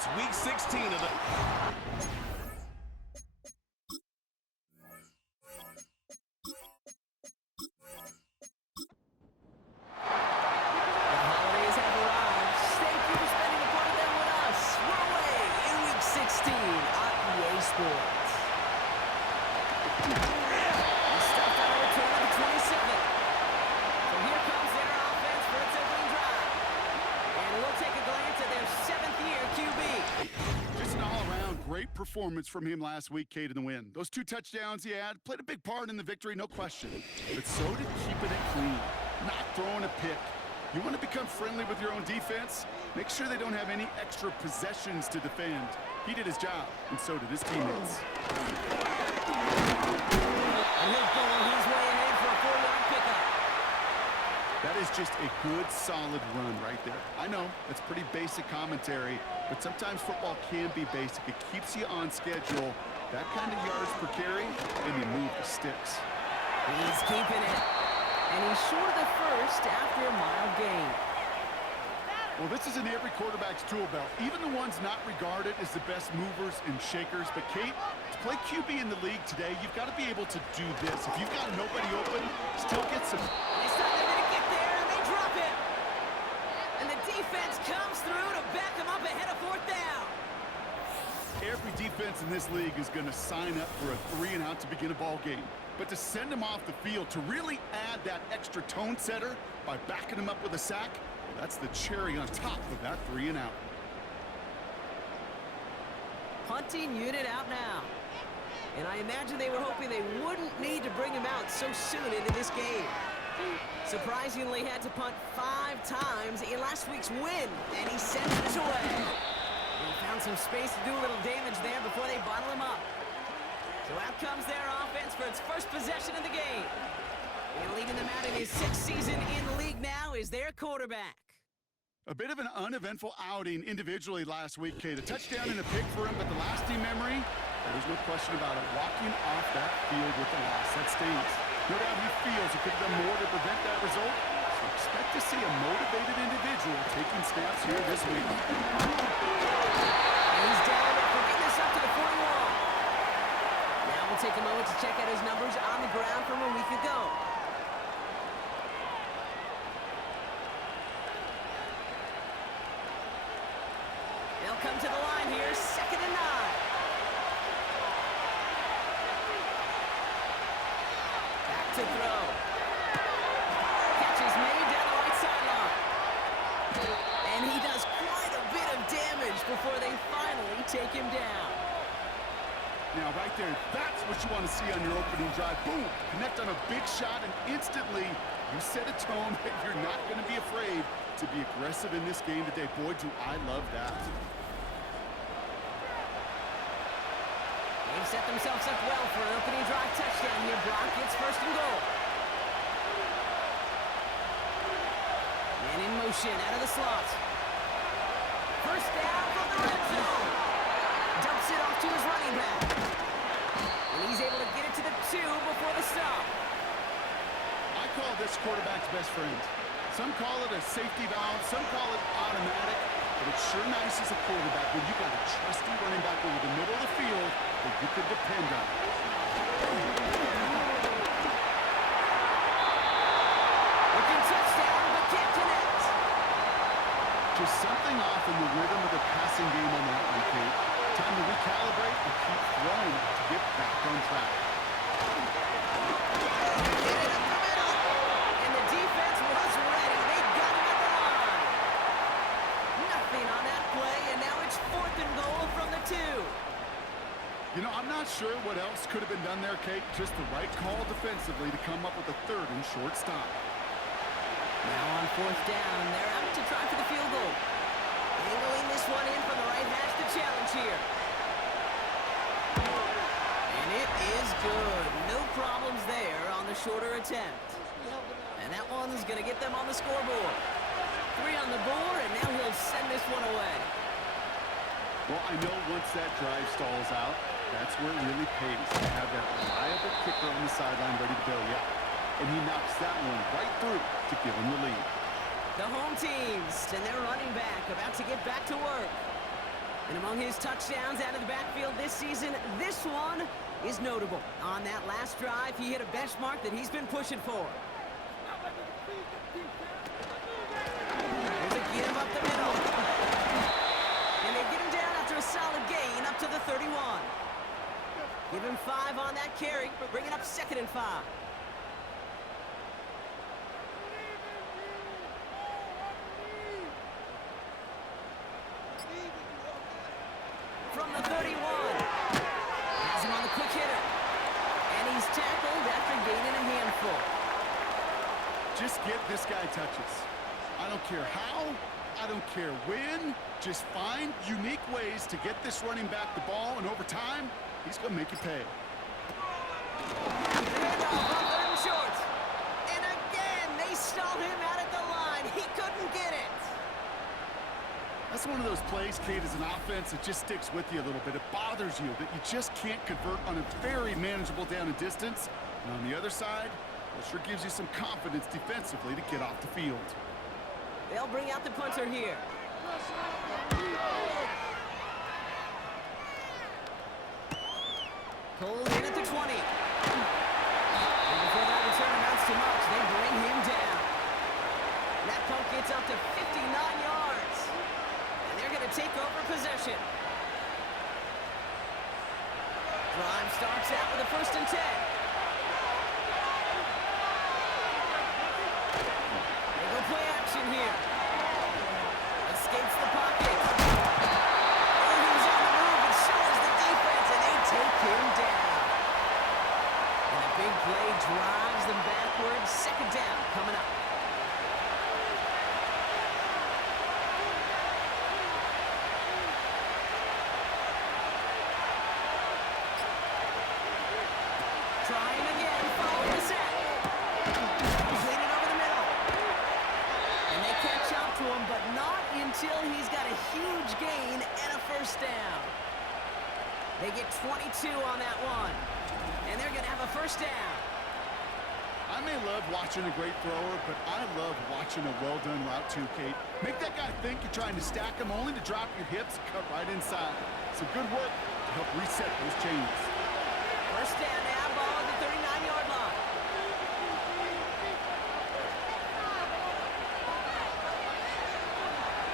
this Week 16 of the... Great performance from him last week, Kate, in the win. Those 2 touchdowns he had played a big part in the victory, no question. But so did keeping it clean, not throwing a pick. You want to become friendly with your own defense? Make sure they don't have any extra possessions to defend. He did his job, and so did his teammates. And he's going his way ahead for a 4-yard pickup. That is just a good, solid run right there. I know, that's pretty basic commentary, but sometimes football can be basic. It keeps you on schedule. That kind of yards per carry, and you move the sticks. He's keeping it. And he's short of the first after a mild gain. Well, this is in every quarterback's tool belt, even the ones not regarded as the best movers and shakers. But, Kate, to play QB in the league today, you've got to be able to do this. If you've got nobody open, still get some... It's not they're going to get there, and they drop it. And the defense comes through to back them up ahead of 4th down. Every defense in this league is going to sign up for a 3-and-out to begin a ball game. But to send them off the field, to really add that extra tone setter by backing them up with a sack, well, that's the cherry on top of that 3-and-out. Punting unit out now. And I imagine they were hoping they wouldn't need to bring him out so soon into this game. Surprisingly had to punt 5 times in last week's win, and he sends it away. He found some space to do a little damage there before they bottle him up. So out comes their offense for its first possession of the game. And leading them out in his 6th season in the league now is their quarterback. A bit of an uneventful outing individually last week, Kate. A touchdown and a pick for him, but the lasting memory, there's no question about it. Walking off that field with the loss, that stings. No doubt he feels he could have done more to prevent that result. So expect to see a motivated individual taking snaps here this week. And he's down after getting this up to the 41. Now we'll take a moment to check out his numbers on the ground from a week ago. They'll come to the line here, 2nd and 9. Back to throw. Catch is made down the right sideline. And he does quite a bit of damage before they finally take him down. Now, right there, that's what you want to see on your opening drive. Boom! Connect on a big shot, and instantly you set a tone that you're not going to be afraid to be aggressive in this game today. Boy, do I love that. They've set themselves up well for an opening drive touchdown here. Brock gets 1st and goal. Man in motion out of the slot. 1st down from the red zone. Dumps it off to his running back. And he's able to get it to the 2 before the stop. I call this quarterback's best friend. Some call it a safety valve, some call it automatic, but it's sure nice as a quarterback when you got a trusty running back over the middle of the field that you can depend on. Looking touchdown, but can't connect. Just something off in the rhythm of the passing game on that one, Kate. Time to recalibrate and keep throwing it to get back on track. And the defense was ready. They got him at the line. Nothing on that play, and now it's 4th and goal from the 2. You know, I'm not sure what else could have been done there, Kate. Just the right call defensively to come up with a 3rd and short stop. Now on 4th down, they're out to try for the field goal. Angling this one in from the right hash to challenge here. And it is good. No problems there on the shorter attempt. And that one's going to get them on the scoreboard. 3 on the board, and now he'll send this one away. Well, I know once that drive stalls out, that's where it really pays to have that reliable kicker on the sideline ready to go, yeah. And he knocks that one right through to give him the lead. The home teams and their running back about to get back to work. And among his touchdowns out of the backfield this season, this one is notable. On that last drive, he hit a benchmark that he's been pushing for. There's a give up the middle. And they get him down after a solid gain up to the 31. Give him 5 on that carry, bring it up 2nd and 5. From the 31. Has him on the quick hitter. And he's tackled after gaining a handful. Just get this guy touches. I don't care how, I don't care when. Just find unique ways to get this running back the ball, and over time, he's going to make you pay. Handoff on 3rd and short. And again, they stall him out at the line. He couldn't get it. That's one of those plays, Kate, as an offense, it just sticks with you a little bit. It bothers you that you just can't convert on a very manageable down and distance. And on the other side, it sure gives you some confidence defensively to get off the field. They'll bring out the punter here. Pulled in at the 20. And before that return amounts to much, they bring him down. That punt gets up to 59 yards. And they're going to take over possession. Drive starts out with a 1st and 10. They go play action here. Escapes the pocket. Oh, he's on the move, and so is the defense, and they take him down. And a big play drives them backwards. 2nd down coming up. Try him again, following the sack. Completed over the middle. And they catch up to him, but not until he's got a huge gain and a 1st down. They get 22 on that one. And they're going to have a 1st down. I may love watching a great thrower, but I love watching a well-done route too, Kate. Make that guy think you're trying to stack him only to drop your hips and cut right inside. Some good work to help reset those chains. 1st down now, ball at the 39-yard line.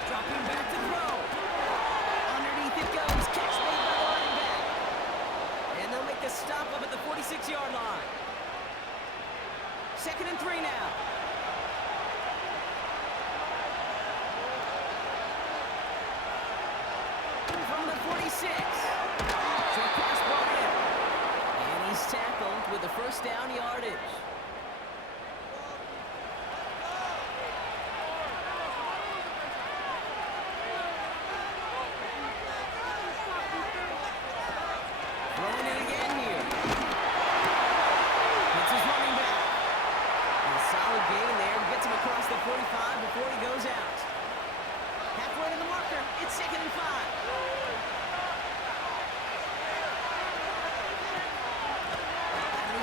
Dropping back to throw. Underneath it goes. Catch made by the running back. And they'll make the stop up at the 46-yard line. 2nd and 3 now. From the 46. Short pass brought in. And he's tackled with the 1st down yardage. Throwing it again here. It's his running back. And a solid gain there. Gets him across the 45 before he goes out. Halfway to the marker. It's 2nd and 5.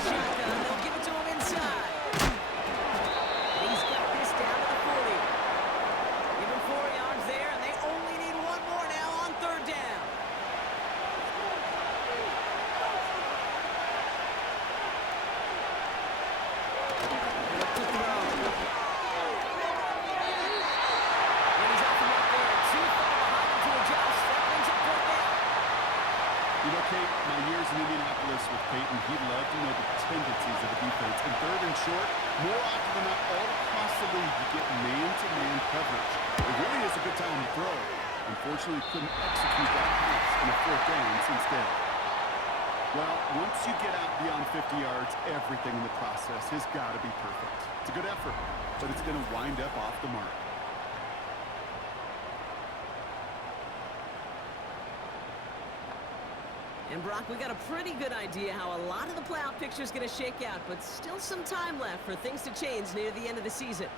Shotgun, they'll give it to him inside. And he's got this down to the 40. Give him 4 yards there, and they only need 1 more now on 3rd down. Look to throw. And he's off the mark there. Too far behind him to adjust. That brings up 4th down. You know, Kate, my years in Indianapolis with Peyton, he loved to know the tendencies of the defense. And 3rd and short, more often than not, all across the league, you get man-to-man coverage. It really is a good time to throw. Unfortunately, couldn't execute that pass in a 4th down instead. Well, once you get out beyond 50 yards, everything in the process has got to be perfect. It's a good effort, but it's going to wind up off the mark. And Brock, we got a pretty good idea how a lot of the playoff picture is going to shake out, but still some time left for things to change near the end of the season.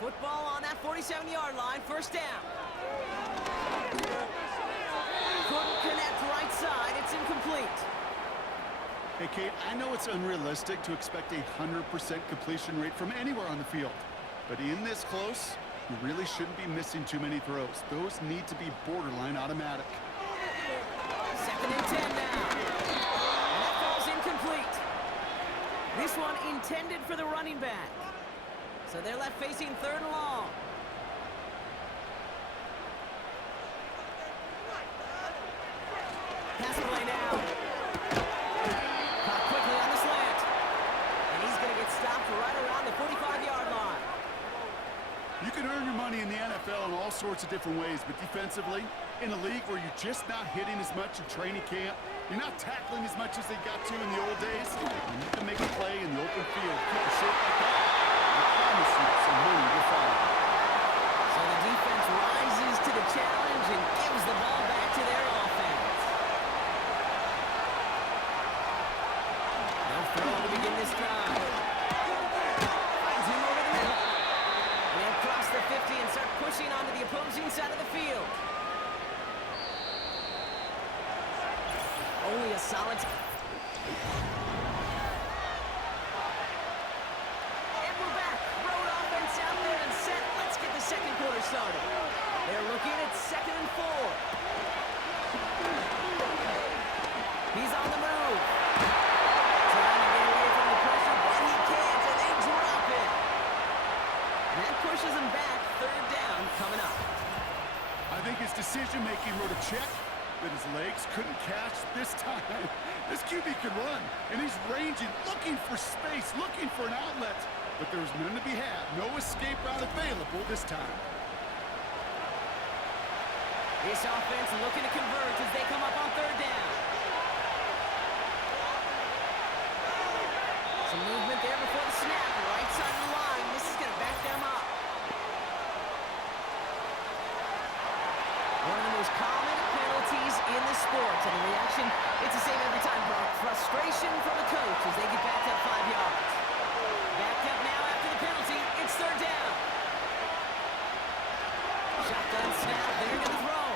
Football on that 47-yard line, 1st down. Couldn't connect right side, it's incomplete. Hey, Kate, I know it's unrealistic to expect a 100% completion rate from anywhere on the field. But in this close, you really shouldn't be missing too many throws. Those need to be borderline automatic. Second and 10 now. And that ball's incomplete. This one intended for the running back. So they're left facing third and long. Pass play now. Caught quickly on the slant. And he's going to get stopped right around the 45-yard line. You can earn your money in the NFL in all sorts of different ways, but defensively, in a league where you're just not hitting as much in training camp, you're not tackling as much as they got to in the old days, you need to make a play in the open field. Keep it short like that. I promise you some money will follow. So the defense rises to the challenge and gives the ball back to their offense. They'll throw to begin this drive. Finds him over the middle. And they'll cross the 50 and start pushing onto the opposing side of the field. Only a solid... And we're back. Road offense out there and set. Let's get the second quarter started. They're looking at 2nd and 4. He's on the move. Trying to get away from the pressure, but he can't, and they drop it. And that pushes him back. Third down coming up. I think his decision-making wrote a check that his legs couldn't catch this time. This QB can run, and he's ranging, looking for space, looking for an outlet. But there's none to be had. No escape route available this time. This offense looking to converge as they come up on third down. Some movement there before the snap. Right side of the line. This is going to back them up. One of the most common penalties in the sport. And the reaction, it's the same every time, Brock. Frustration from the coach as they get back up 5 yards. Backed up now after the penalty. It's third down. Shotgun snap. They're going to throw.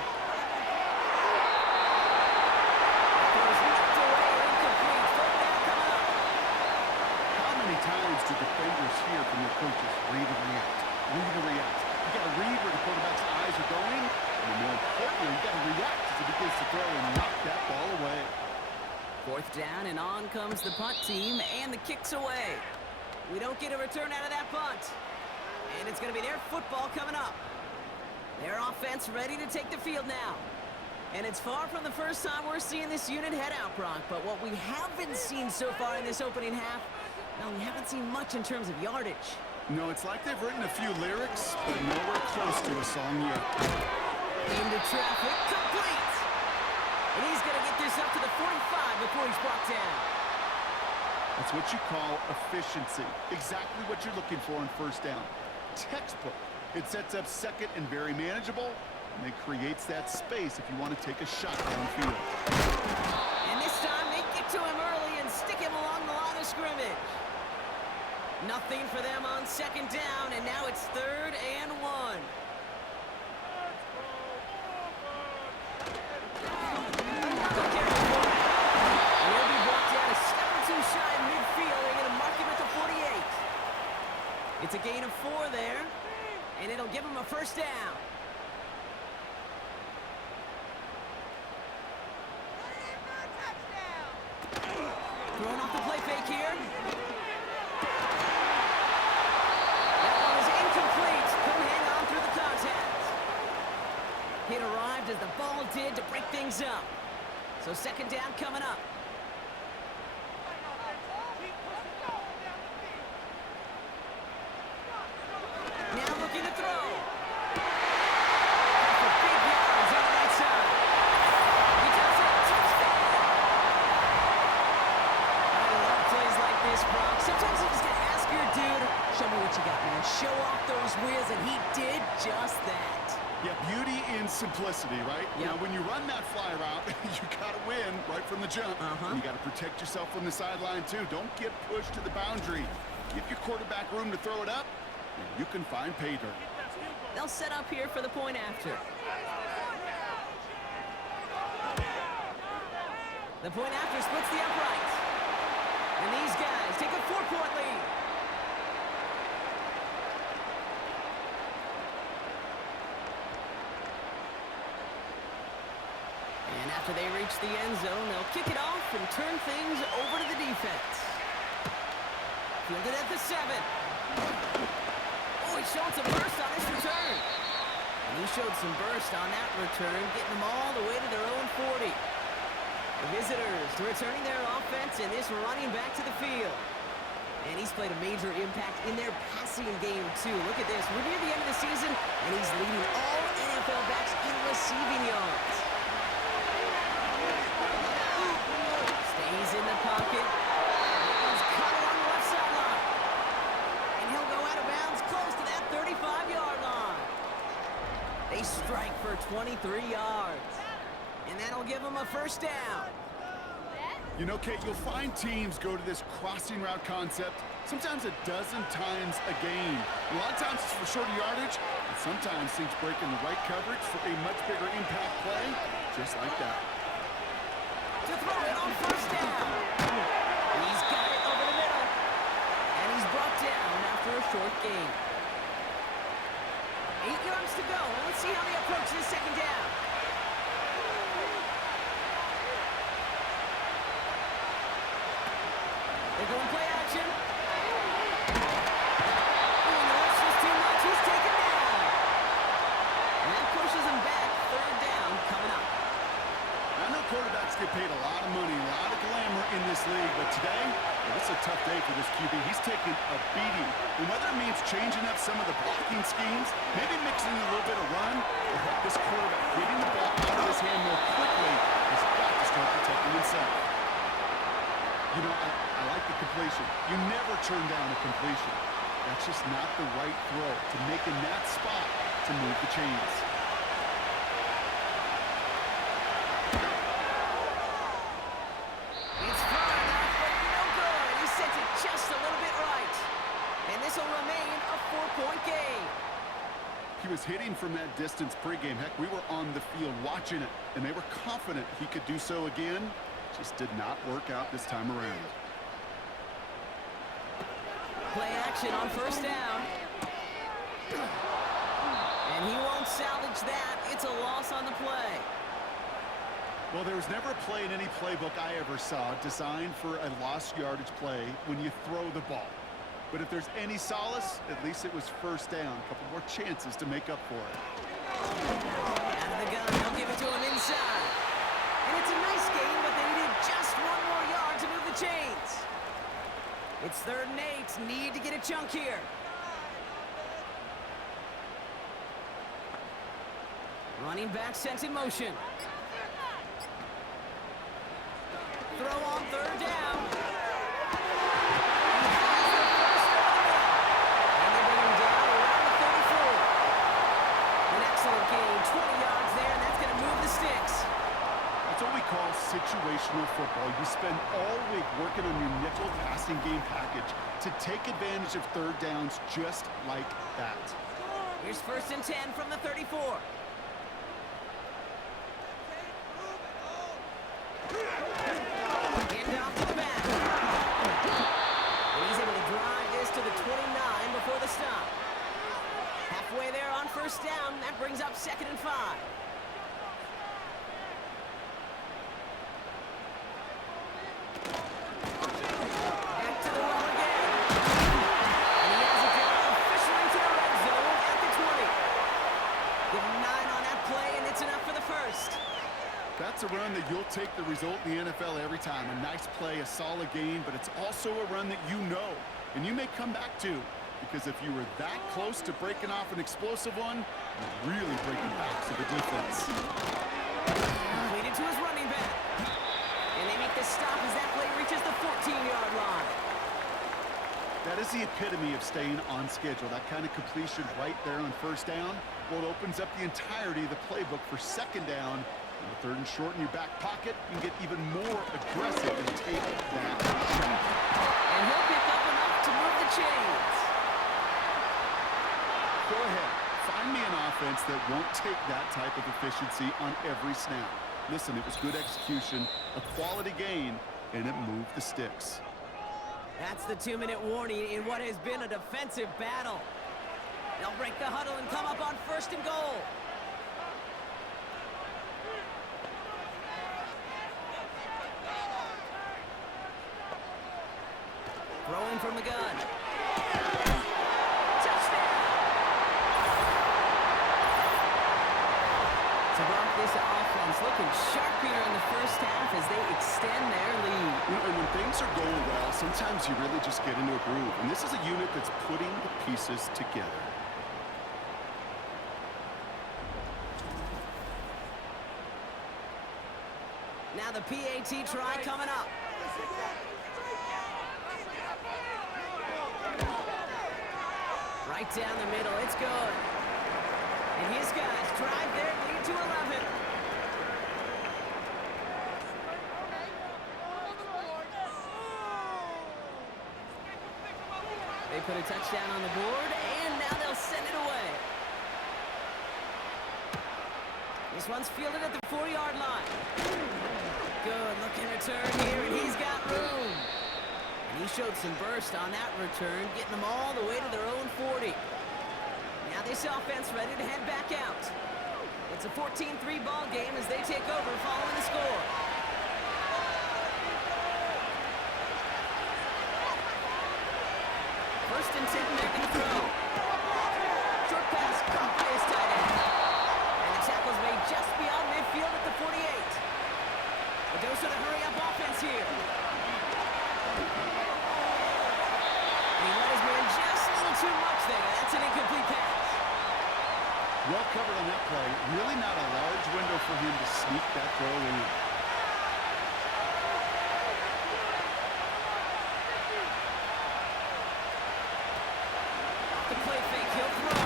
Throws knocked away. Incomplete. Third down coming up. How many times do defenders hear from their coaches, read and react, read and react? You got to read where the quarterback's eyes are going, and more importantly, you got to react as he begins to throw and knock that ball away. Fourth down, and on comes the punt team, and the kick's away. We don't get a return out of that punt. And it's going to be their football coming up. Their offense ready to take the field now. And it's far from the first time we're seeing this unit head out, Brock. But what we haven't seen so far in this opening half, well, we haven't seen much in terms of yardage. No, it's like they've written a few lyrics, but nowhere close to a song yet. Into traffic, complete! And he's going to get this up to the 45 before he's brought down. That's what you call efficiency. Exactly what you're looking for in first down. Textbook. It sets up second and very manageable, and it creates that space if you want to take a shot downfield. And this time they get to him early and stick him along the line of scrimmage. Nothing for them on second down, and now it's 3rd and 1. Another carry for him. And he'll be brought down a step or two shy in midfield. They're going to mark him at the 48. It's a gain of 4 there, and it'll give him a first down. Throwing off the play fake here. It arrived as the ball did to break things up. So second down coming up. Now looking to throw. For big yards on the right side. He does it. Touchdown. I love plays like this, Brock. Sometimes you just got to ask your dude, show me what you got, man. Show off those wheels, and he did just that. Yeah, beauty in simplicity, right? Yep. Now, when you run that fly route, you got to win right from the jump. You got to protect yourself from the sideline, too. Don't get pushed to the boundary. Give your quarterback room to throw it up, and you can find pay dirt. They'll set up here for the point after. The point after splits the uprights. And these guys take a 4-point lead. And after After they reach the end zone, they'll kick it off and turn things over to the defense. Fielded at the 7. Oh, he showed some burst on his return. And he showed some burst on that return, getting them all the way to their own 40. The visitors returning their offense and this running back to the field. And he's played a major impact in their passing game, too. Look at this. We're near the end of the season, and he's leading all NFL backs in receiving yards. Stays in the pocket. He's cut along the left sideline. And he'll go out of bounds close to that 35-yard line. They strike for 23 yards. And that'll give them a first down. You know, Kate, you'll find teams go to this crossing route concept sometimes a dozen times a game. A lot of times it's for shorter yardage, and sometimes things break in the right coverage for a much bigger impact play, just like that. To throw it on first down. He's got it over the middle. And he's brought down after a short gain. 8 yards to go. Let's see how they approach this second down. They're going play action. Oh, no, it's just too much. He's taken down. And that pushes him back. Third down coming up. I know quarterbacks get paid a lot of money, a lot of glamour in this league, but today, well, this is a tough day for this QB. He's taking a beating. And whether it means changing up some of the blocking schemes, maybe mixing a little bit of run, or help this quarterback getting the ball out of his hand more quickly, he's got to start protecting himself. You know, I like the completion. You never turn down a completion. That's just not the right throw to make in that spot to move the chains. It's far enough, but no good. He sent it just a little bit right. And this will remain a 4-point game. He was hitting from that distance pregame. Heck, we were on the field watching it, and they were confident he could do so again. Just did not work out this time around. Play action on first down. And he won't salvage that. It's a loss on the play. Well, there was never a play in any playbook I ever saw designed for a lost yardage play when you throw the ball. But if there's any solace, at least it was first down. A couple more chances to make up for it. Out of the gun, they'll give it to him inside. And it's a nice game, but they needed just one more yard to move the chains. It's 3rd and 8. Need to get a chunk here. Running back sent in motion. Throw on 3rd down. And they bring him down around the 34. An excellent gain, 20 yards there, and that's going to move the sticks. That's what we call situational football. You spend all week working on your nickel passing game package to take advantage of 3rd downs just like that. Here's 1st and 10 from the 34. Hand off to the back. And he's able to drive this to the 29 before the stop. Halfway there on first down. That brings up 2nd and 5. Back to the well again. And he has it down officially to the red zone at the 20. Give him 9 on that play, and it's enough for the first. That's a run that you'll take the result in the NFL every time. A nice play, a solid gain, but it's also a run that you know, and you may come back to, because if you were that close to breaking off an explosive one, you're really breaking backs of the defense. Leading to his running back. And they make the stop as that play reaches the 14-yard line. That is the epitome of staying on schedule. That kind of completion right there on first down, well, it opens up the entirety of the playbook for 2nd down. In the 3rd and short in your back pocket, you can get even more aggressive and take that shot. And he'll pick up enough to move the chains. Go ahead. Find me an offense that won't take that type of efficiency on every snap. Listen, it was good execution, a quality gain, and it moved the sticks. That's the 2-minute warning in what has been a defensive battle. They'll break the huddle and come up on 1st and goal. Throwing from the gun. Touchdown! So Brock, this offense looking sharp here in the first half as they extend their lead. And when things are going well, sometimes you really just get into a groove. And this is a unit that's putting the pieces together. Now the PAT try coming up. Right down the middle, it's good. And his guys drive their lead to 11. They put a touchdown on the board, and now they'll send it away. This one's fielded at the 4-yard line. Good looking return here, and he's got room. And he showed some burst on that return, getting them all the way to their own 40. Now this offense ready to head back out. It's a 14-3 ball game as they take over following the score. First and 10, making the throw. Short pass caught by his tight end. And the tackle's made just beyond midfield at the 48. A dose of the hurry-up offense here. And he let his man just a little too much there. That's an incomplete pass. Well covered on that play. Really not a large window for him to sneak that throw in. The play fake, he'll throw.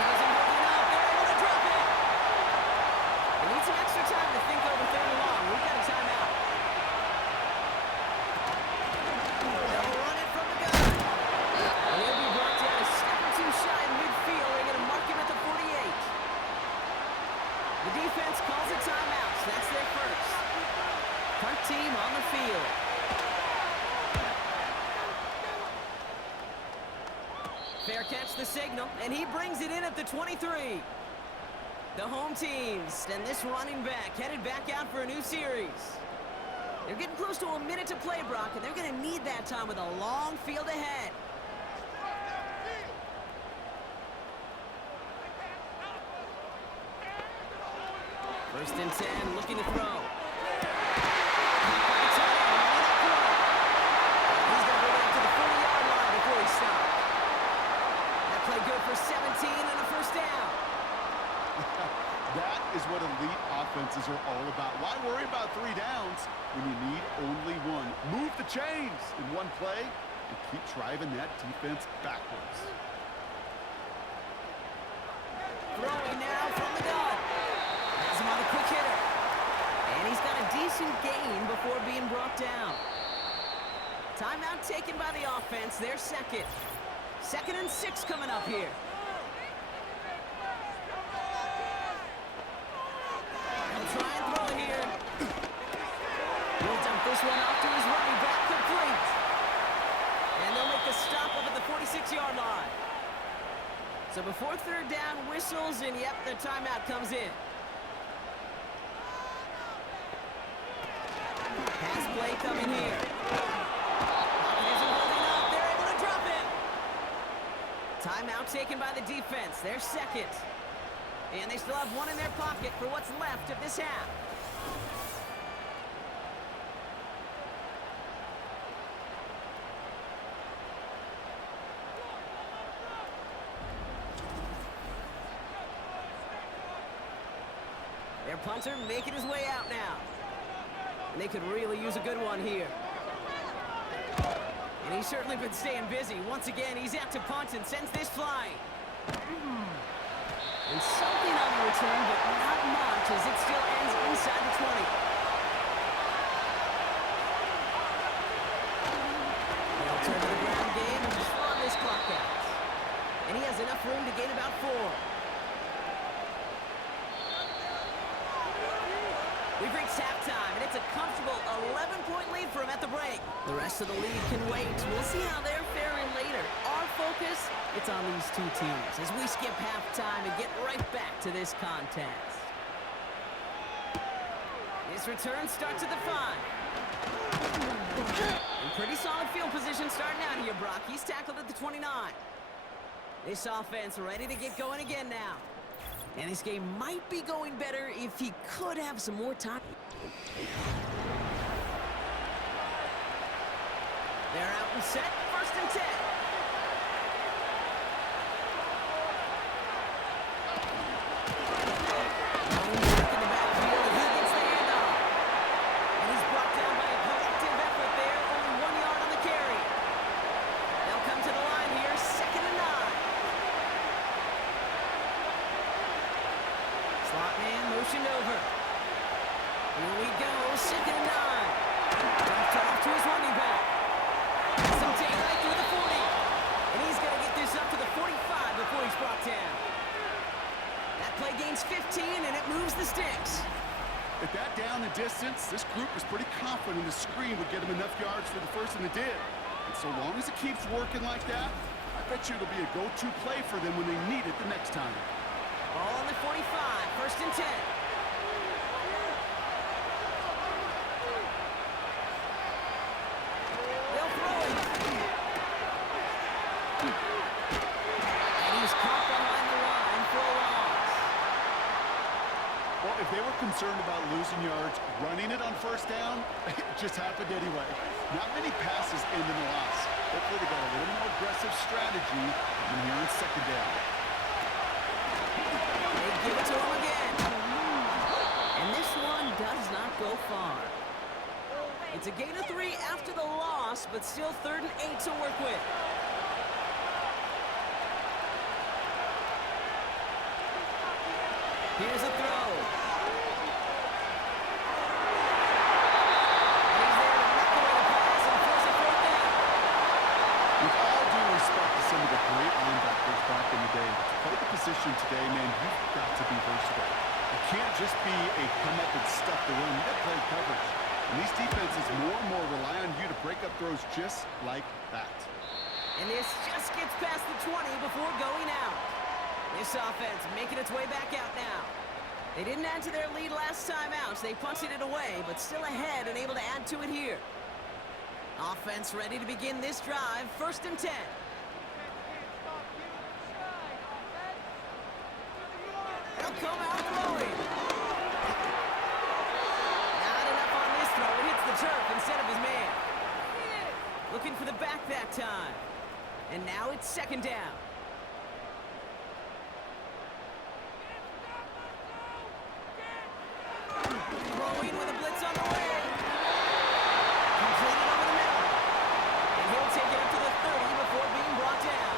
Doesn't hold it up. They're able to drop it. They need some extra time to think over third and long. We've got a timeout. They'll run it from the gun. And he'll be brought down a step or two shy in midfield. They're going to mark him at the 48. The defense calls a timeout, so that's their first. Punt team on the field. Fair catch the signal, and he brings it in at the 23. The home teams and this running back headed back out for a new series. They're getting close to a minute to play, Brock, and they're going to need that time with a long field ahead. First and 10, looking to throw. He's going to bring it up to the 40-yard line before he stops. That play good for 17 and a first down. That is what elite offenses are all about. Why worry about 3 downs when you need only one? Move the chains in one play and keep driving that defense backwards. Throwing now from the gun. Has him on a quick hitter. And he's got a decent gain before being brought down. Timeout taken by the offense. Their second. 2nd and 6 coming up here. He'll try and throw it here. He'll dump this one off to his running back, complete. And they'll make the stop up at the 46-yard line. So before third down whistles, and yep, the timeout comes in. Pass play coming here. They're able to drop it. Timeout taken by the defense. Their second. And they still have one in their pocket for what's left of this half. Their punter making his way out now. And they could really use a good one here. And he's certainly been staying busy. Once again, he's out to punt and sends this flying. And something on the return, but not much as it still ends inside the 20. They'll turn to the ground game and just run this clock out. And he has enough room to gain about 4. We've reached halftime, and it's a comfortable 11-point lead for him at the break. The rest of the league can wait. We'll see how they're faring later. Our focus, it's on these two teams as we skip halftime and get right back to this contest. This return starts at the 5. And pretty solid field position starting out here, Brock. He's tackled at the 29. This offense ready to get going again now. And this game might be going better if he could have some more time. They're out and set. 1st and 10. Motioned over. Here we go, 2nd and 9. Dumped off to his running back. Some daylight through the 40. And he's going to get this up to the 45 before he's brought down. That play gains 15, and it moves the sticks. At that down and distance, this group was pretty confident the screen would get him enough yards for the first, and it did. And so long as it keeps working like that, I bet you it'll be a go-to play for them when they need it the next time. Ball on the 45, 1st and 10. They'll throw it. And he's caught behind the line for a loss. Well, if they were concerned about losing yards, running it on 1st down, it just happened anyway. Not many passes end in a loss. Hopefully they got a little more aggressive strategy than here in 2nd down. Give it to him again. And this one does not go far. It's a gain of 3 after the loss, but still 3rd and 8 to work with. Here's a throw. And he's there to knock away the pass and force a 4th down. With all due respect to some of the great linebackers back in the day, to play the position today, man, you've got to be versatile. You can't just be a come up and stuff the run. You got to play coverage. And these defenses more and more rely on you to break up throws just like that. And this just gets past the 20 before going out. This offense making its way back out now. They didn't add to their lead last time out, so they punted it away, but still ahead and able to add to it here. Offense ready to begin this drive, 1st and 10. They'll come out throwing. Not enough on this throw. It hits the turf instead of his man. Looking for the back that time. And now it's 2nd down. Throwing with a blitz on the way. Completed over the middle. And he'll take it up to the 30 before being brought down.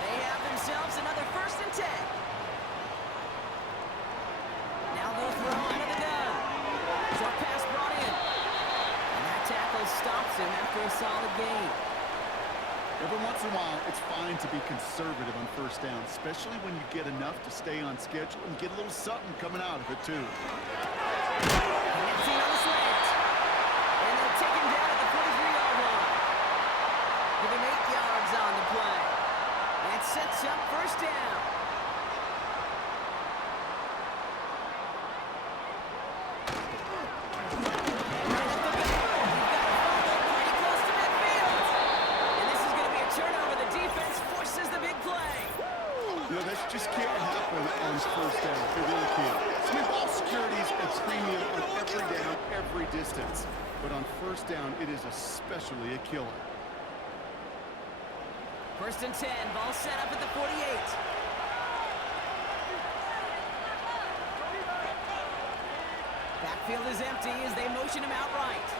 They have themselves another 1st and 10. Now they'll throw out of the gun. Short pass brought in. And that tackle stops him after a solid gain. Every once in a while, it's fine to be conservative on 1st down, especially when you get enough to stay on schedule and get a little something coming out of it, too. Gets in on the slant. And they'll take him down at the 43-yard line. Give him 8 yards on the play. And it sets up 1st down. Just can't happen on 1st down. It really can't. I mean, ball security is a premium on every down, every distance. But on 1st down, it is especially a killer. 1st and 10. Ball set up at the 48. Backfield is empty as they motion him out right.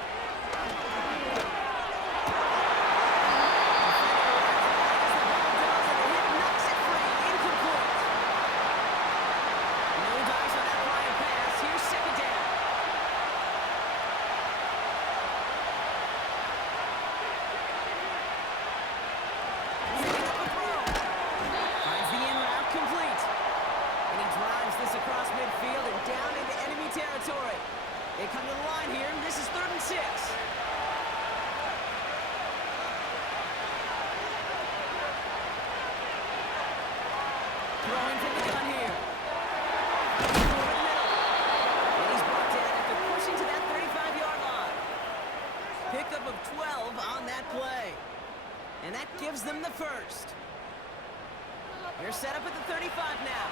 They come to the line here, and this is 3rd and 6. Throwing from the gun here. Over the middle. And he's brought down after pushing to that 35-yard line. 12 on that play. And that gives them the first. They're set up at the 35 now.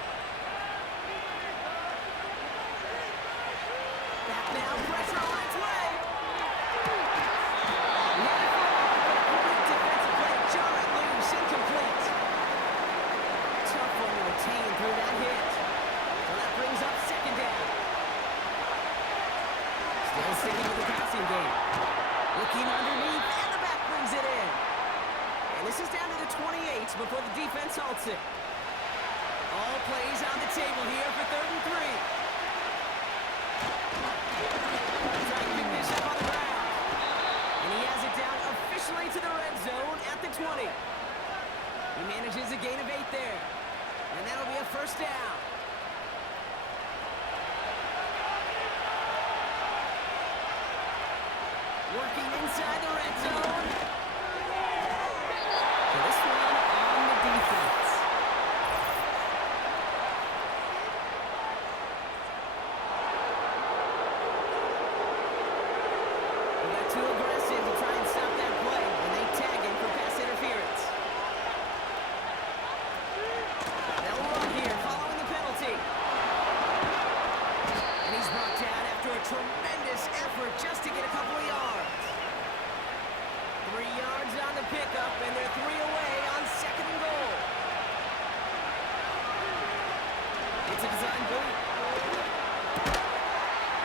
Back now, pressure on its way. Great defensive play, jarring loose, incomplete. Tough one to retain through that hit. So that brings up second down. Still sticking with the passing game. Looking underneath, and the back brings it in. And this is down to the 28 before the defense halts it. All plays on the table here for 3rd and 3. Trying to pick this up on the ground. And he has it down officially to the red zone at the 20. He manages a gain of 8 there. And that'll be a first down. Working inside the red zone. So this one on the defense. They got too aggressive to try and stop that play, and they tag him for pass interference. They'll run here following the penalty. And he's brought down after a tremendous effort just to get a couple of yards. 3 yards on the pickup, and they're 3 away on 2nd and goal. It's a design boot.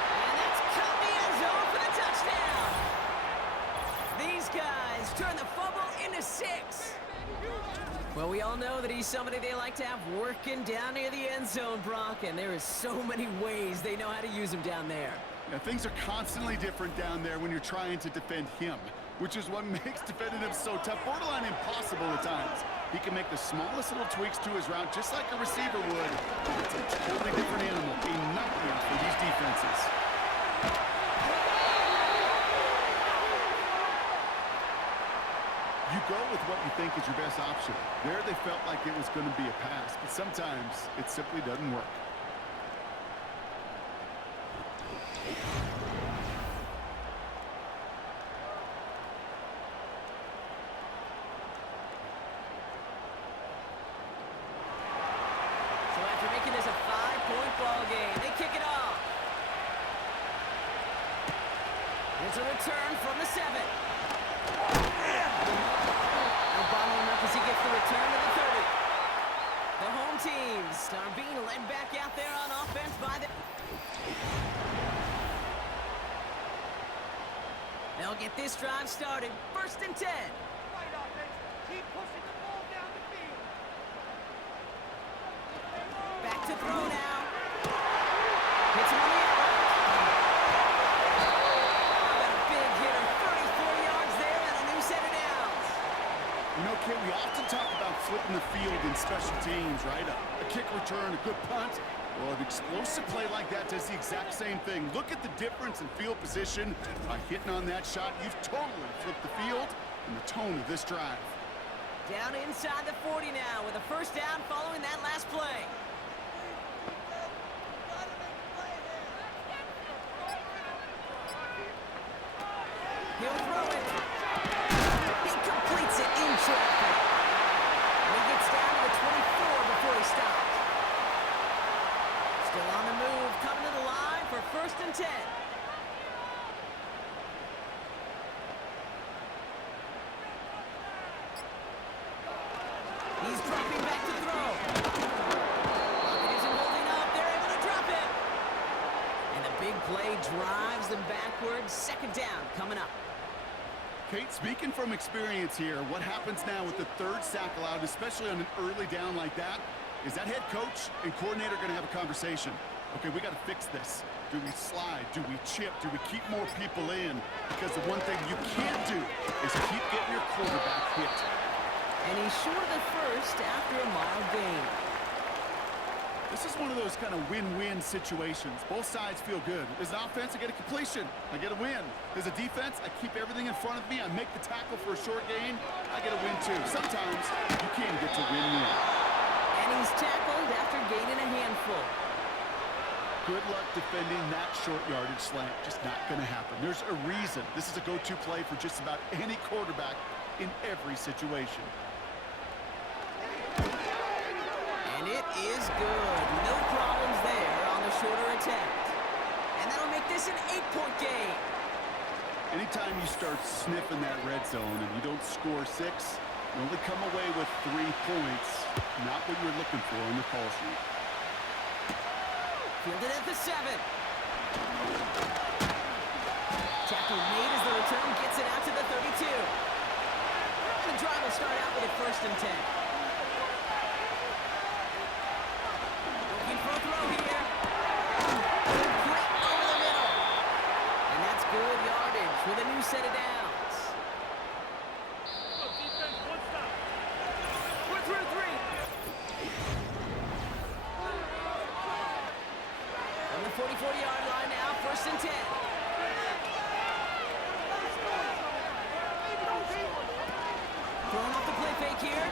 And that's caught the end zone for the touchdown. These guys turn the fumble into 6. Well, we all know that he's somebody they like to have working down near the end zone, Brock, and there is so many ways they know how to use him down there. Yeah, things are constantly different down there when you're trying to defend him, which is what makes defending him so tough, borderline impossible at times. He can make the smallest little tweaks to his route, just like a receiver would. It's a totally different animal, a nightmare for these defenses. You go with what you think is your best option. There they felt like it was going to be a pass, but sometimes it simply doesn't work. So after making this a 5-point ball game, they kick it off. There's a return from the 7. Now bottling up as he gets the return to the 30. The home teams are being led back out there on offense by the... They'll get this drive started. 1st and 10. Right offense. Keep pushing the ball down the field. Back to throw now. Hits him on the outlet. Got a big hitter, 34 yards there, and a new set of downs. You know, Kate, we often talk about flipping the field in special teams, right? A kick return, a good punt. Well, an explosive play like that does the exact same thing. Look at the difference in field position. By hitting on that shot, you've totally flipped the field and the tone of this drive. Down inside the 40 now with a first down following that last play. He'll throw it. He completes it in traffic. And he gets down to the 24 before he stops. Still on the move, coming to the line for 1st and 10. He's dropping back to throw. It isn't holding up. They're able to drop it. And the big play drives them backwards. 2nd down coming up. Kate, speaking from experience here, what happens now with the 3rd sack allowed, especially on an early down like that, is that head coach and coordinator going to have a conversation? Okay, we got to fix this. Do we slide? Do we chip? Do we keep more people in? Because the one thing you can't do is keep getting your quarterback hit. And he's short of the first after a mild gain. This is one of those kind of win-win situations. Both sides feel good. There's an offense, I get a completion. I get a win. There's a defense, I keep everything in front of me. I make the tackle for a short gain. I get a win too. Sometimes you can't get to win-win. And he's tackled after gaining a handful. Good luck defending that short yardage slant. Just not going to happen. There's a reason. This is a go-to play for just about any quarterback in every situation. And it is good. No problems there on the shorter attempt. And that'll make this an 8-point game. Anytime you start sniffing that red zone and you don't score 6, you only come away with 3 points. Not what you're looking for in the call sheet. Fielded at the 7. Tackle made as the return gets it out to the 32. And the drive will start out with a 1st and 10. Looking for a throw here. Great over the middle. And that's good yardage with a new set of downs. Defense, one stop. We're through 3. On the 44-yard line now, 1st and 10. Throwing off the play fake here.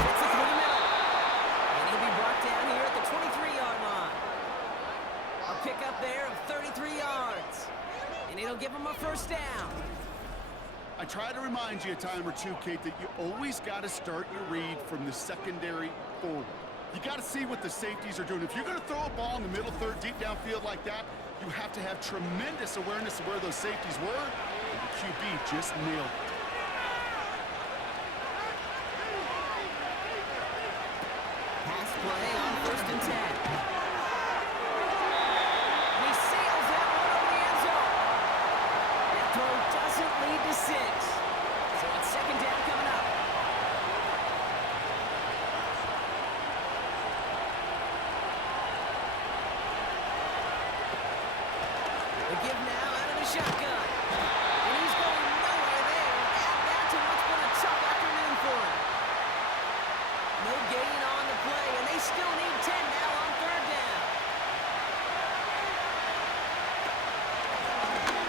Gets it through the middle. And he'll be brought down here at the 23-yard line. A pickup there of 33 yards. And it'll give him a 1st down. I try to remind you a time or two, Kate, that you always got to start your read from the secondary forward. You got to see what the safeties are doing. If you're going to throw a ball in the middle third, deep downfield like that, you have to have tremendous awareness of where those safeties were. And the QB just nailed it. Pass play on 1st and 10. And he sails that one over the end zone. That throw doesn't lead to 6. So it's 2nd down coming up. The give now out of the shotgun. And he's going nowhere there. Add that to what's been a tough afternoon for him. No gain on the play, and they still need 10 now on 3rd down.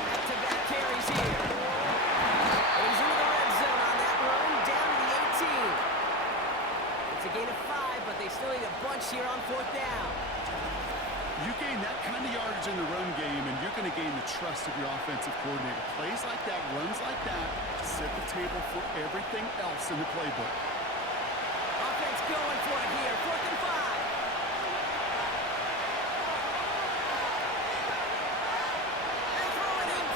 Back-to-back carries here. And he's into the red zone on that run, down to the 18. It's a gain of 5, but they still need a bunch here on 4th down. You gain that kind of yardage in the run game, and you're going to gain the trust of your offensive coordinator. Plays like that, runs like that, set the table for everything else in the playbook. Offense going for it here, 4th and 5. They're throwing it.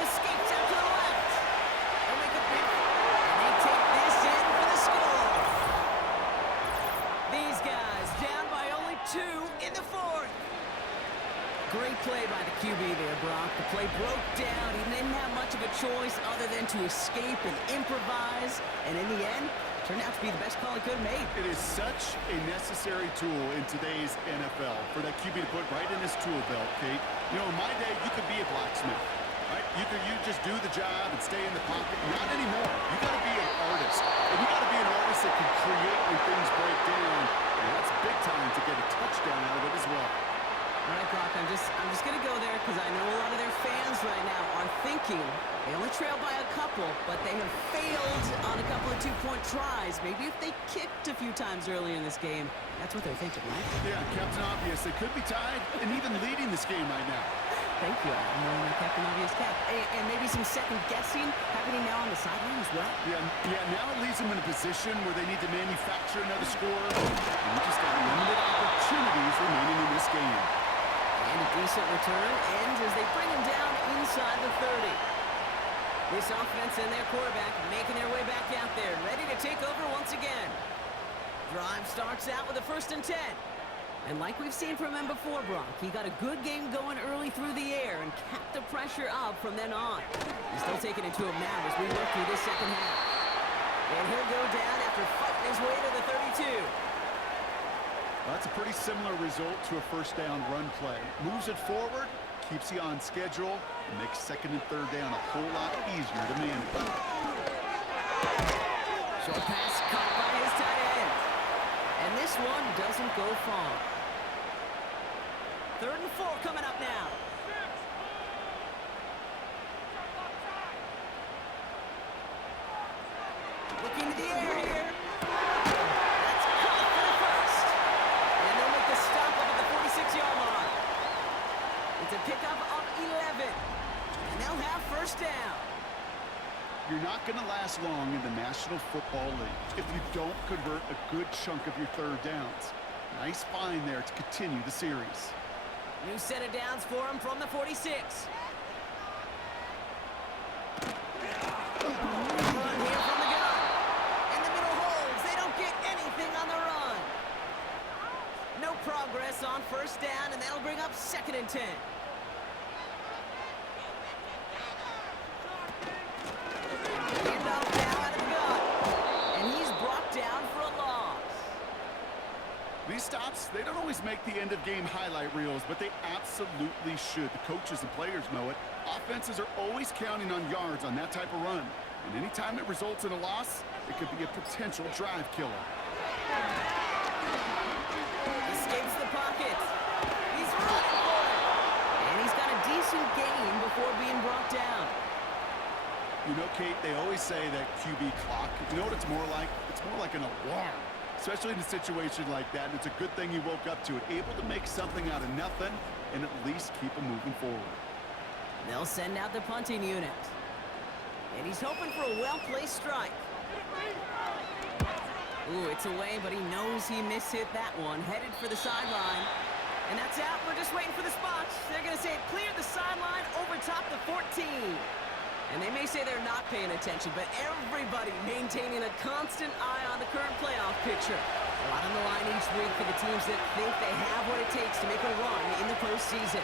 Escapes out to the left. They'll make a big, and they take this in for the score. These guys down by only 2 in the 4th. Great play by the QB there, Brock. The play broke down. He didn't have much of a choice other than to escape and improvise. And in the end, turned out to be the best call he could have made. It is such a necessary tool in today's NFL for that QB to put right in his tool belt, Kate. You know, in my day, you could be a blacksmith, right? You just do the job and stay in the pocket. Not anymore. You got to be an artist. And you got to be an artist that can create when things break down. And that's big time to get a touchdown out of it as well. All right, Brock, I'm just going to go there because I know a lot of their fans right now are thinking they only trail by a couple, but they have failed on a couple of 2-point tries. Maybe if they kicked a few times earlier in this game, that's what they're thinking, right? Yeah, Captain Obvious. They could be tied and even leading this game right now. Thank you. I'm wearing my Captain Obvious cap. And maybe some second guessing happening now on the sideline as well. Yeah, now it leaves them in a position where they need to manufacture another score. And we just got limited opportunities remaining in this game. And a decent return ends as they bring him down inside the 30. This offense and their quarterback making their way back out there, ready to take over once again. Drive starts out with a 1st and 10. And like we've seen from him before, Brock, he got a good game going early through the air and kept the pressure up from then on. He's still taking it to him now as we work through this 2nd half. And he'll go down after fighting his way to the 32. Well, that's a pretty similar result to a 1st down run play. Moves it forward, keeps you on schedule, and makes 2nd and 3rd down a whole lot easier to manage. Short pass caught by his tight end. And this one doesn't go far. 3rd and 4 coming up now. Looking to the air here. That's caught for the 1st. going to last long in the National Football League if you don't convert a good chunk of your third downs. Nice find there to continue the series. New set of downs for him from the 46. Run here from the gun. In the middle holes. They don't get anything on the run. No progress on first down, and that'll bring up 2nd and 10. Handoff now out of the gun. And he's brought down for a loss. These stops, they don't always make the end-of-game highlight reels, but they absolutely should. The coaches and players know it. Offenses are always counting on yards on that type of run. And anytime it results in a loss, it could be a potential drive killer. Escapes the pocket. He's running for it. And he's got a decent gain before being brought down. You know, Kate, they always say that QB clock, you know what it's more like? It's more like an alarm, especially in a situation like that. And it's a good thing you woke up to it, able to make something out of nothing and at least keep them moving forward. They'll send out the punting unit. And he's hoping for a well-placed strike. Ooh, it's away, but he knows he mishit that one. Headed for the sideline. And that's out. We're just waiting for the spots. They're going to say it cleared the sideline over top the 14. And they may say they're not paying attention, but everybody maintaining a constant eye on the current playoff picture. A lot on the line each week for the teams that think they have what it takes to make a run in the postseason.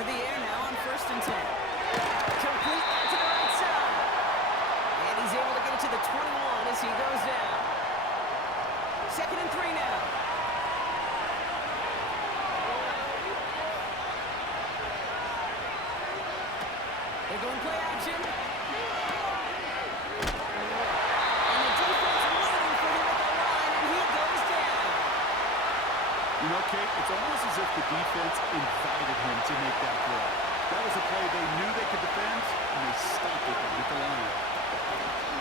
To the air now on 1st and 10. Complete that to the right side. And he's able to get it to the 21 as he goes down. 2nd and 3 now. They're going play action. And the defense waiting for him at the line, and he goes down. You know, Kate, it's almost as if the defense invited him to make that throw. That was a play they knew they could defend, and they stopped it with the line.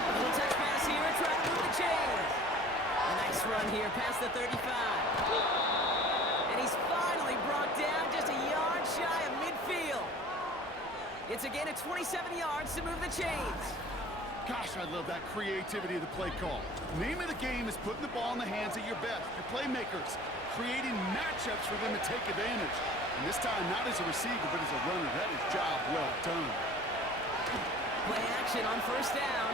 A little touch pass here, trying to move the chains. A nice run here past the 35. And he's finally brought down just a yard shy of midfield. It's a gain of 27 yards to move the chains. Gosh, I love that creativity of the play call. Name of the game is putting the ball in the hands of your best, your playmakers, creating matchups for them to take advantage. And this time, not as a receiver, but as a runner. That is job well done. Play action on 1st down.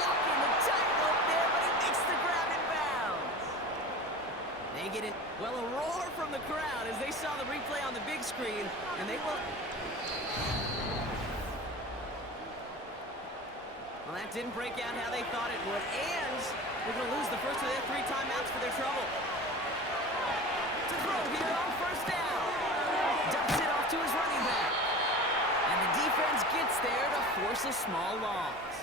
Walking the tightrope there, but he makes the grab in bounds. They get it. Well, a roar from the crowd as they saw the replay on the big screen, and they will... Well, that didn't break out how they thought it would, and they're going to lose the first of their 3 timeouts for their trouble. To throw here on 1st down. Dumps it off to his running back. And the defense gets there to force a small loss.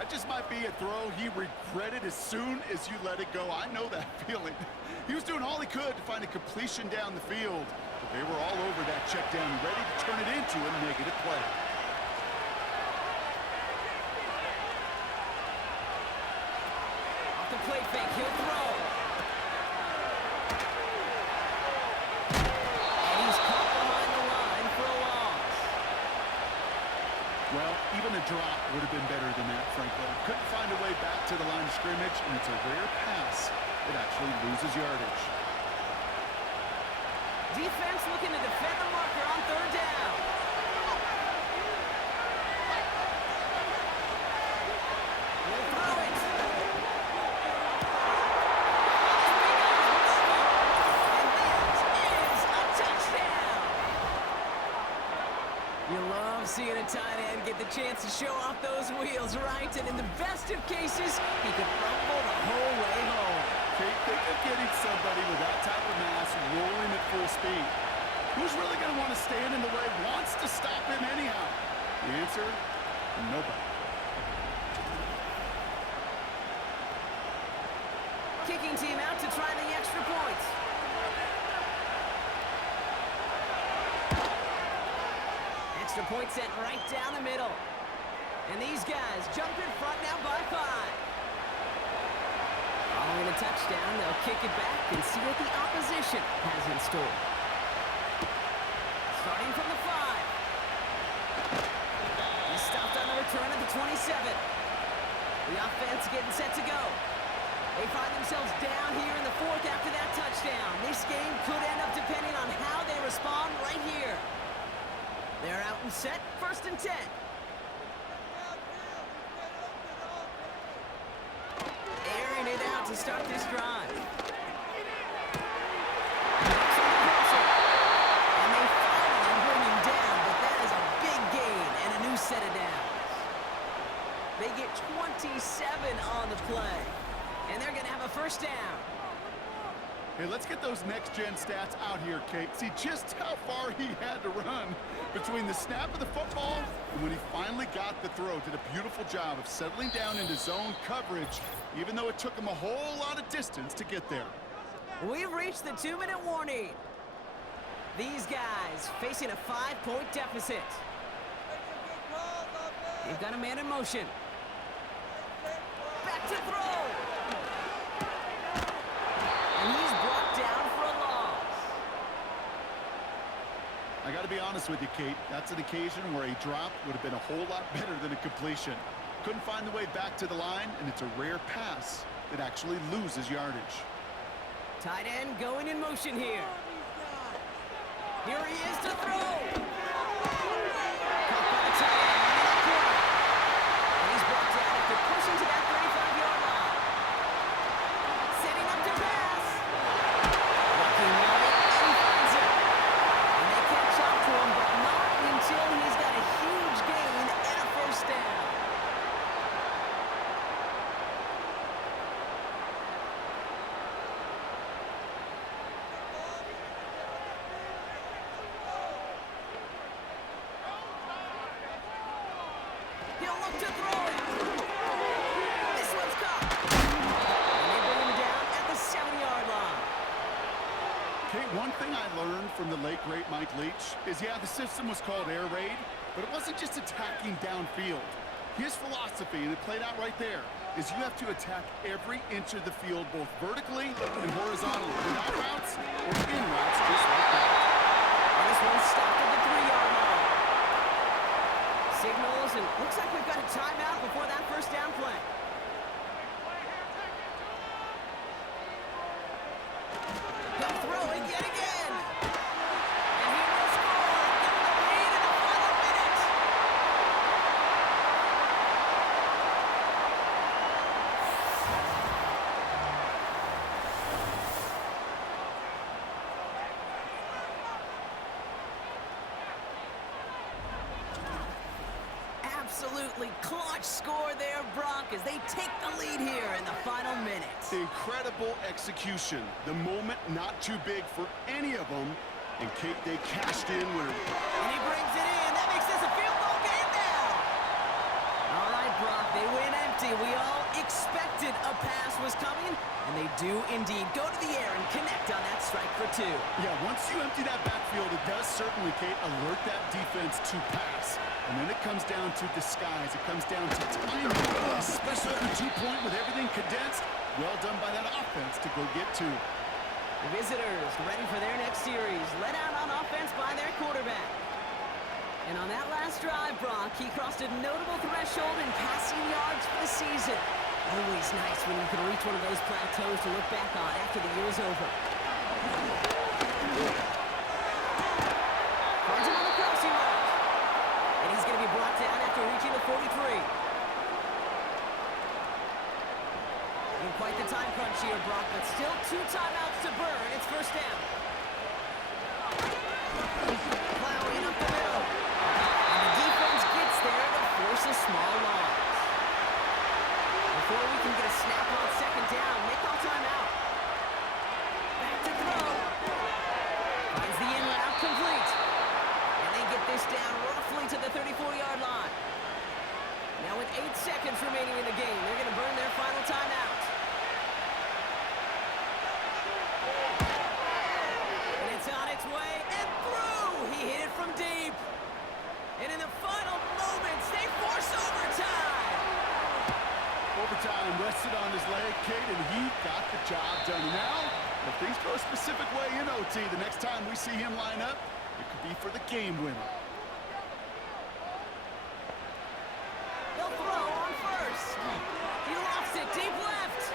That just might be a throw he regretted as soon as you let it go. I know that feeling. He was doing all he could to find a completion down the field, but they were all over that check down, ready to turn it into a negative play. Off the play fake, he'll throw. And he's caught behind the line for a loss. Well, even a drop would have been better than that, frankly. Couldn't find a way back to the line of scrimmage, and it's a rare pass that actually loses yardage. Defense looking to defend the marker on 3rd down. We'll throw it. And that is a touchdown. You love seeing a tight end get the chance to show off those wheels, right? And in the best of cases, he could rumble the whole way home. Think of getting somebody with that type of mass rolling at full speed. Who's really going to want to stand in the way, wants to stop him anyhow? The answer, nobody. Kicking team out to try the extra points. Extra point set right down the middle. And these guys jump in front now by 5. Following a touchdown, they'll kick it back and see what the opposition has in store. Starting from the 5. He's stopped on the return at the 27. The offense getting set to go. They find themselves down here in the 4th after that touchdown. This game could end up depending on how they respond right here. They're out and set, 1st and 10. Airing it out to start this drive. And they finally bring him down, but that is a big gain and a new set of downs. They get 27 on the play, and they're going to have a 1st down. Hey, let's get those next-gen stats out here, Kate. See just how far he had to run between the snap of the football and when he finally got the throw. Did a beautiful job of settling down into zone coverage, even though it took him a whole lot of distance to get there. We've reached the 2-minute warning. These guys facing a 5-point deficit. They've got a man in motion. Back to throw. And he's brought down for a loss. I got to be honest with you, Kate. That's an occasion where a drop would have been a whole lot better than a completion. Couldn't find the way back to the line, and it's a rare pass that actually loses yardage. Tight end going in motion here. Here he is to throw. Caught by the tight end. And he's brought down after pushing to that 35-yard line. Setting up to pass. Looking right, and he finds it. And they catch up to him, but not until he's got a huge gain and a 1st down. He'll look to throw it. This one's caught. And they bring him down at the 7-yard line. Kate, one thing I learned from the late, great Mike Leach is, yeah, the system was called air raid, but it wasn't just attacking downfield. His philosophy, and it played out right there, is you have to attack every inch of the field, both vertically and horizontally, without routes or in routes, just like that. And this one's stopped at the 3-yard line. Signals, and looks like we've got a timeout before that 1st down play. He'll throw it yet again. And he will score, giving the lead in the final minute. Absolutely clutch score there, Brock, as they take the lead here in the final minutes. Incredible execution. The moment not too big for any of them. And Kate, they cashed in with her. And he brings it in. That makes this a field goal game now. All right, Brock, they win empty. We all expected a pass was coming, and they do indeed go to the air and connect on that strike for 2. Yeah, once you empty that backfield, it does certainly, Kate, alert that defense to pass. And then it comes down to disguise. It comes down to timing, especially on 2-point with everything condensed. Well done by that offense to go get 2. The visitors ready for their next series. Let out on offense by their quarterback. And on that last drive, Brock, he crossed a notable threshold in passing yards for the season. Always nice when you can reach one of those plateaus to look back on after the year is over. Finds him on the crossing route. And he's going to be brought down after reaching the 43. In quite the time crunch here, Brock, but still 2 timeouts to burn. It's 1st down. Plowing up the middle. And the defense gets there to force a small loss. Before we can get a snap on 2nd down, they call timeout. Back to throw. Finds the in route complete. And they get this down roughly to the 34-yard line. Now with 8 seconds remaining in the game, they're going to burn their final timeout. throw a specific way in OT. The next time we see him line up, it could be for the game winner. They'll throw on first. He lofts it deep left.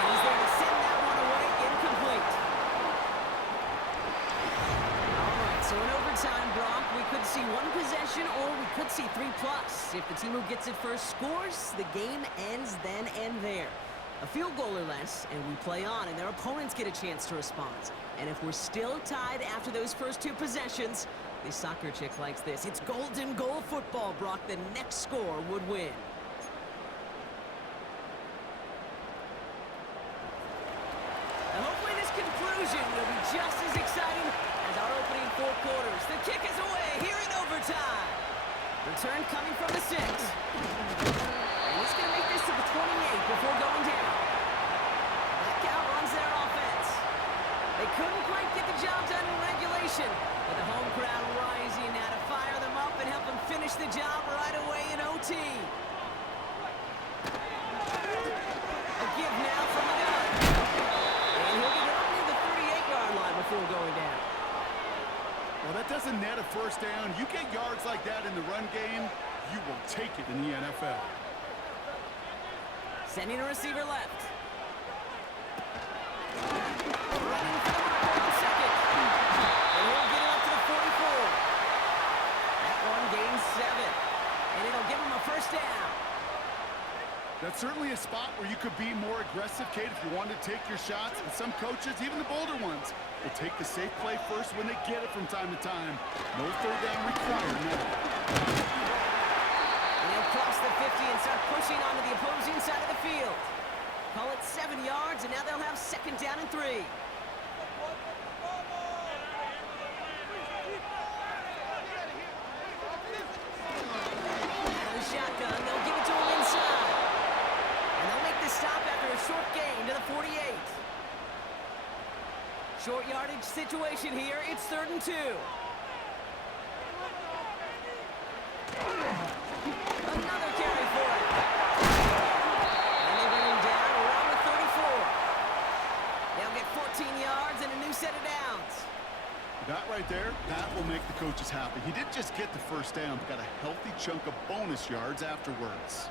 And he's there to send that one away, incomplete. All right, so in overtime, Brock, we could see one possession or we could see 3+. If the team who gets it first scores, the game ends then and there. A field goal or less, and we play on, and their opponents get a chance to respond. And if we're still tied after those first 2 possessions, this soccer chick likes this. It's golden goal football, Brock. The next score would win. And hopefully this conclusion will be just as exciting as our opening 4 quarters. The kick is away here in overtime. Return coming from the 6. And he's going to make this to the 28 before going down. That outruns their offense. They couldn't quite get the job done in regulation, but the home crowd rising now to fire them up and help them finish the job right away in OT. A give now from the gun. And he'll get it up near the 38-yard line before going down. Well, that doesn't net a first down. You get yards like that in the run game, you will take it in the NFL. Sending a receiver left. Running for the mark on second. And he'll get it up to the 44. That one gains 7. And it'll give him a first down. That's certainly a spot where you could be more aggressive, Kate, if you want to take your shots. And some coaches, even the bolder ones, will take the safe play first when they get it from time to time. No third down required now. And they'll cross the 50 and start pushing onto the opposing side of the field. Call it 7 yards, and now they'll have second down and 3. Out of the shotgun, they'll give it to him inside. And they'll make the stop after a short gain to the 48. Short yardage situation here. It's 3rd and 2. Another carry for it. And they bring him down around the 34. They'll get 14 yards and a new set of downs. That right there, that will make the coaches happy. He didn't just get the first down, but got a healthy chunk of bonus yards afterwards.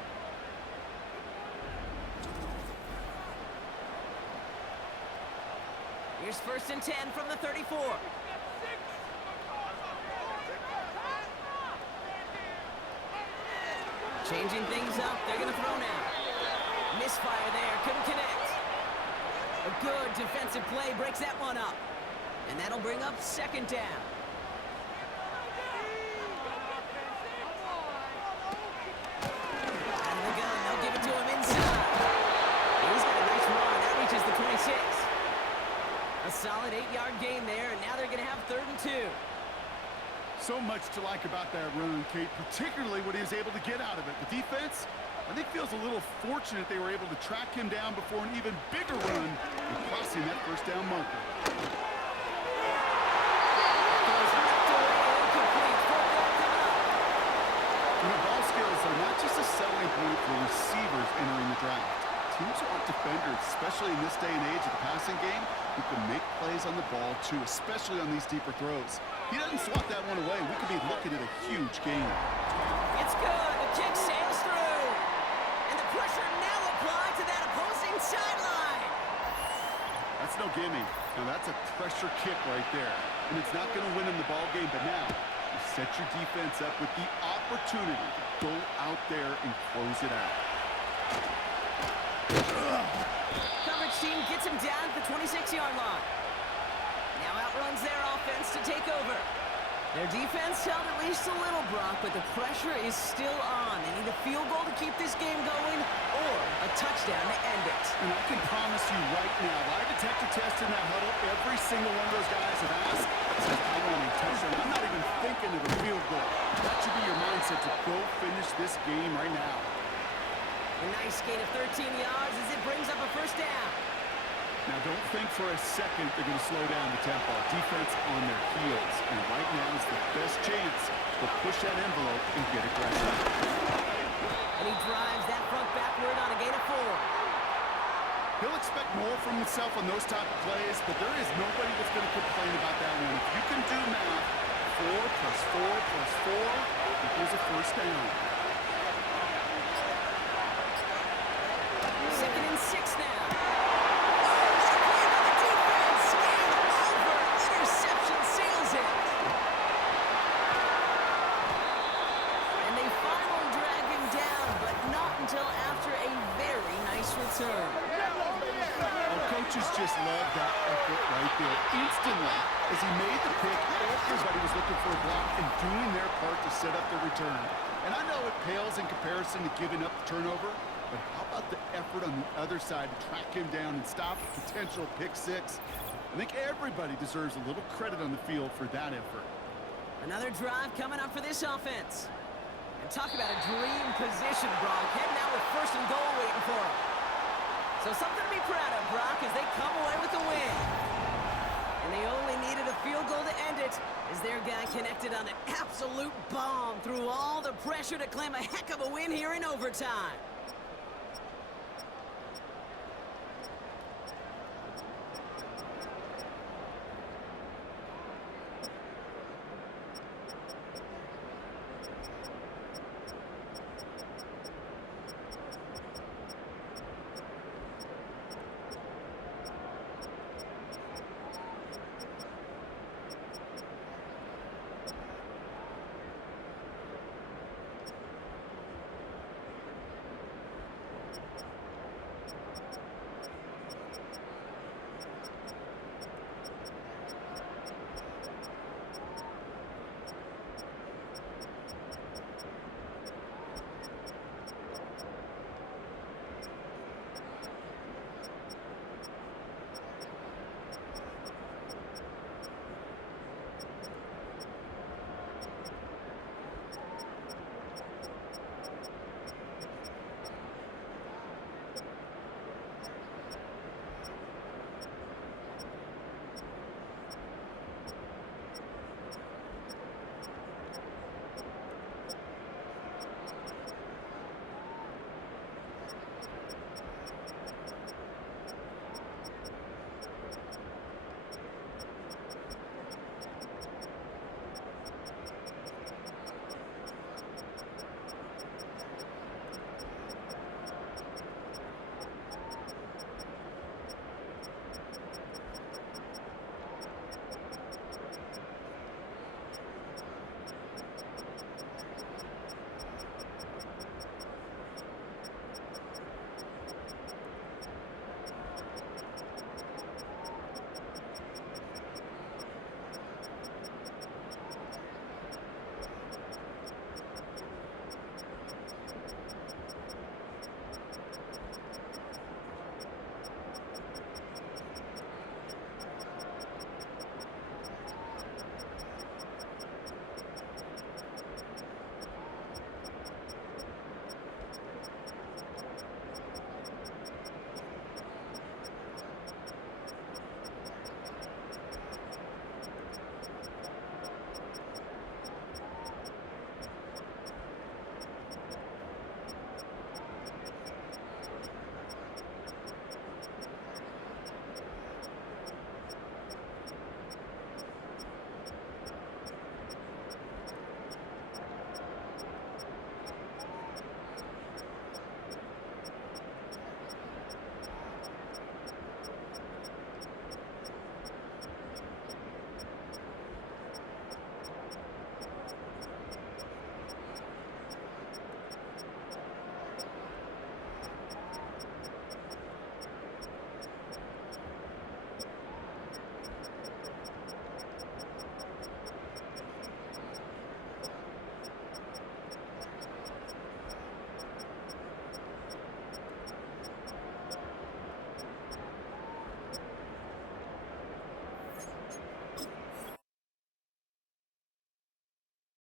Here's 1st and 10 from the 34. Changing things up. They're going to throw now. Misfire there. Couldn't connect. A good defensive play breaks that one up. And that'll bring up second down. Out of the gun. They'll give it to him inside. He's got a nice run. That reaches the 26. A solid 8-yard gain there, and now they're going to have 3rd and 2. So much to like about that run, Kate, particularly what he was able to get out of it. The defense, I think, feels a little fortunate they were able to track him down before an even bigger run and crossing that first down marker. You know, ball skills are not just a selling point for receivers entering the draft. Teams want defenders, especially in this day and age of the passing game, who can make plays on the ball, too, especially on these deeper throws. He doesn't swat that one away. We could be looking at a huge game. It's good. The kick sails through. And the pressure now applied to that opposing sideline. That's no gimme. Now, that's a pressure kick right there. And it's not going to win him the ball game, but now you set your defense up with the opportunity to go out there and close it out. Coverage team gets him down at the 26-yard line. Now outruns their offense to take over. Their defense held at least a little, Brock, but the pressure is still on. They need a field goal to keep this game going or a touchdown to end it. And I can promise you right now, lie detector test in that huddle, every single one of those guys have asked, says, I want a touchdown. I'm not even thinking of a field goal. That should be your mindset to go finish this game right now. A nice gain of 13 yards as it brings up a first down. Now, don't think for a second they're going to slow down the tempo. Defense on their heels. And right now is the best chance to push that envelope and get aggressive. And he drives that front backward on a gain of 4. He'll expect more from himself on those type of plays, but there is nobody that's going to complain about that one. If you can do math, 4 plus 4 plus 4 equals a first down. 2nd and 6 now. What a play by the defense! Game over! Interception seals it! And they finally drag him down, but not until after a very nice return. Coaches just love that effort right there. Instantly, as he made the pick, everybody was looking for a block and doing their part to set up the return. And I know it pales in comparison to giving up the turnover, but how about the effort on the other side to track him down and stop a potential pick six? I think everybody deserves a little credit on the field for that effort. Another drive coming up for this offense. And talk about a dream position, Brock. Heading out with 1st and goal waiting for him. So something to be proud of, Brock, as they come away with the win. And they only needed a field goal to end it, as their guy connected on an absolute bomb through all the pressure to claim a heck of a win here in overtime.